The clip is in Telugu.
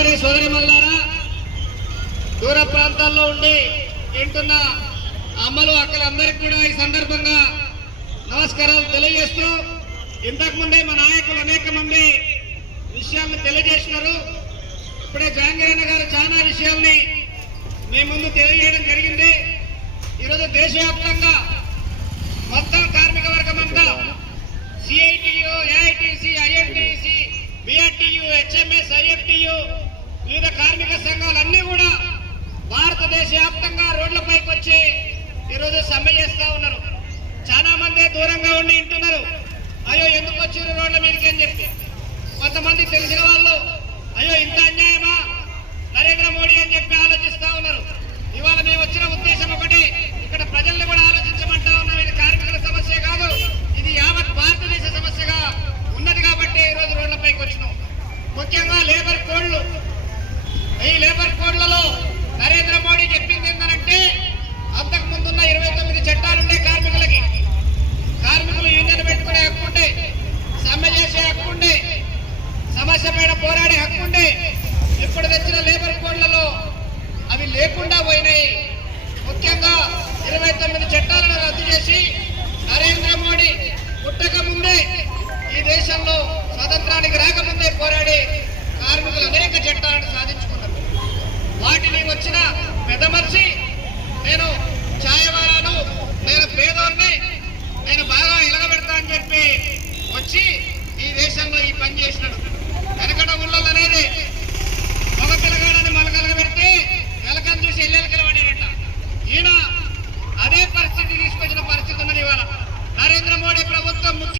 సోదరి సోదరిమల్లారా, దూర ప్రాంతాల్లో ఉండి వింటున్న అమ్మలు అక్కలందరికీ కూడా ఈ సందర్భంగా నమస్కారాలు తెలియజేస్తూ, ఇంతకుముందే మా నాయకులు అనేక మంది విషయాలను తెలియజేసినారు. ఇప్పుడే జహంగీరన్న గారు చాలా విషయాల్ని మీ ముందు తెలియజేయడం జరిగింది. ఈరోజు దేశవ్యాప్తంగా మొత్తం కార్మిక వర్గం అంతా సిఐటియు, ఏఐటిసి, ఐఎన్టిసి, బిఆర్టియు, హెచ్ఎంఎస్, ఐఎఫ్టియు వివిధ కార్మిక సంఘాలన్నీ కూడా భారతదేశ వ్యాప్తంగా రోడ్లపైకి వచ్చి ఈరోజు సమ్మె చేస్తా ఉన్నారు. చాలా మంది దూరంగా ఉండి వింటున్నారు, అయ్యో ఎందుకు వచ్చారు రోడ్ల మీదకి అని చెప్పి. కొంతమంది తెలిసిన వాళ్ళు అయ్యో ఇంత అన్యాయమా నరేంద్ర మోడీ అని చెప్పి ఆలోచిస్తా ఉన్నారు. ఇవాళ మేము వచ్చిన ఉద్దేశం ఒకటి, ఇక్కడ ప్రజల్ని కూడా ఆలోచించమంటా ఉన్నాం. ఇది కార్మికుల సమస్య కాదు, ఇది యావత్ భారతదేశ సమస్యగా ఉన్నది కాబట్టి ఈరోజు రోడ్లపైకి వచ్చినాం. ముఖ్యంగా లేబర్ కోడ్లు, ఈ లేబర్ కోడ్లలో నరేంద్ర మోడీ చెప్పింది ఏంటంటే, అంతకు ముందున్న 29 చట్టాలుండే కార్మికులకి, కార్మికులు యూనియన్ పెట్టుకునే హక్కుండే, సమ్మె చేసే హక్కుండే, సమస్య పైన పోరాడే హక్కుండే,